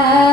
love.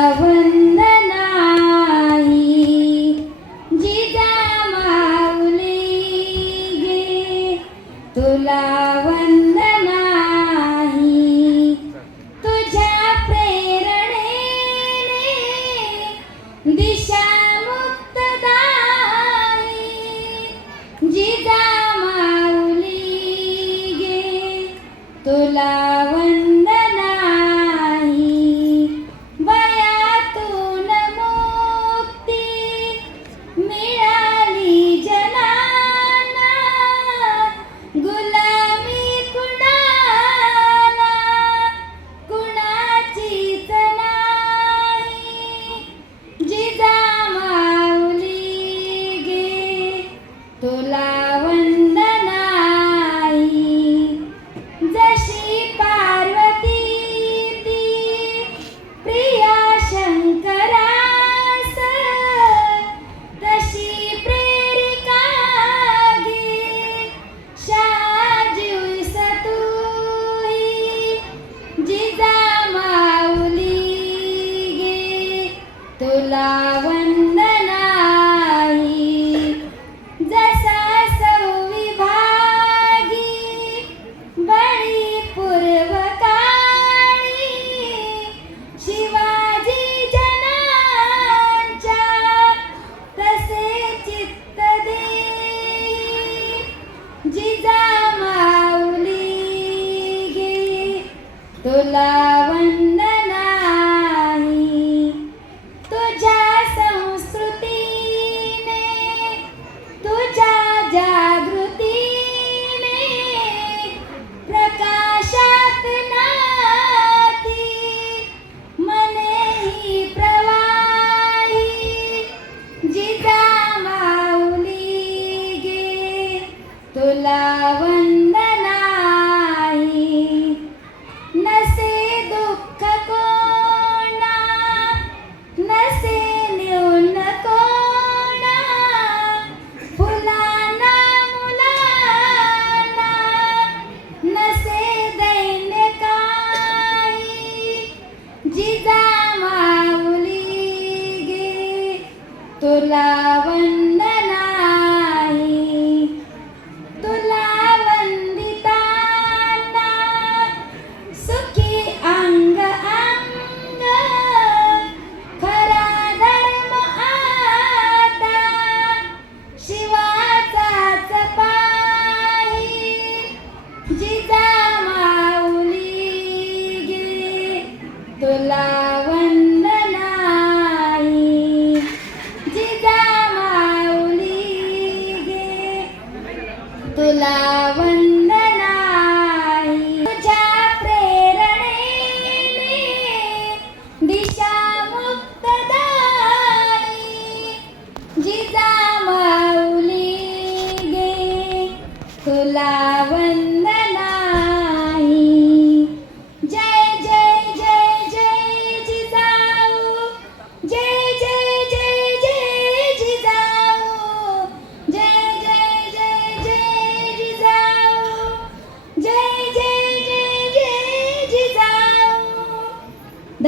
तुला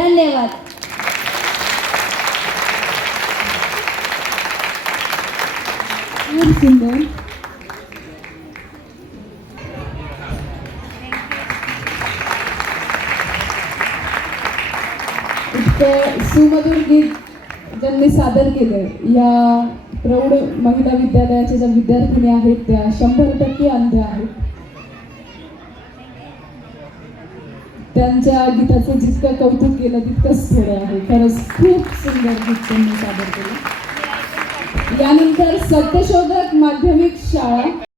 धन्यवाद. सुमधुर गीत ज्यांनी सादर केलं या प्रौढ महिला विद्यालयाच्या ज्या विद्यार्थिनी आहेत त्या शंभर टक्के अंध आहेत. त्यांच्या गीताचं जितकं कौतुक केलं तितकंच थोडं आहे. खरंच खूप सुंदर गीत त्यांनी सादर केलं. यानंतर सत्यशोधक माध्यमिक शाळा.